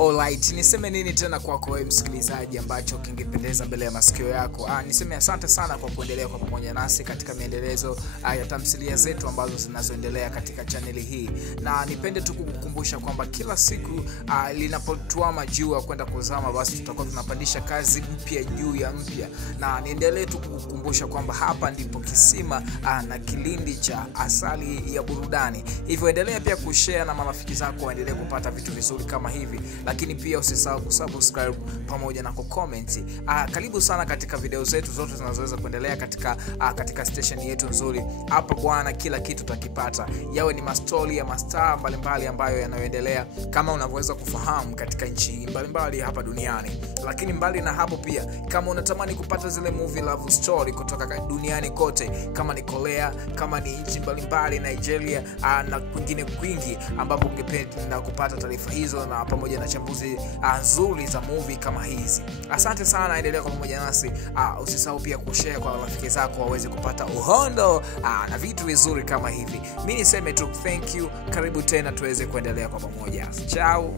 Alright, niseme nini tena kwako wewe msikilizaji ambacho kingependeza mbele ya masikio yako. Niseme asante sana kwa kuendelea kwa pamoja nasi katika maendelezo ya tamthilia zetu ambazo zinazoendelea katika channel hii. Na nipende tu kukukumbusha kwamba kila siku linapotuama jua kwenda kuzama, basi tutakuwa tunapandisha kazi mpya juu ya mpya. Na niendelee tu kukukumbusha kwamba hapa ndipo kisima na kilindi cha asali ya burudani. Hivyo endelea pia kushare na marafiki zako waendelee kupata vitu vizuri kama hivi. Lakini pia usisahau kusubscribe pamoja na kucomment. Karibu sana katika video zetu zote zinazoweza kuendelea katika station yetu nzuri. Hapa bwana, kila kitu utakipata. Yawe ni mastori ya mastaa mbalimbali ambayo yanayoendelea kama unavyoweza kufahamu katika nchi mbalimbali hapa duniani. Lakini mbali na hapo pia, kama unatamani kupata zile movie love story kutoka duniani kote, kama ni Korea, kama ni nchi mbalimbali Nigeria na kwingine kwingi, ambapo ungependa kupata taarifa hizo na pamoja na chambuzi nzuri za movie kama hizi. Asante sana, endelea kwa pamoja nasi. Usisahau pia kushare kwa rafiki zako waweze kupata uhondo na vitu vizuri kama hivi. Mimi niseme tu thank you, karibu tena tuweze kuendelea kwa pamoja. Ciao.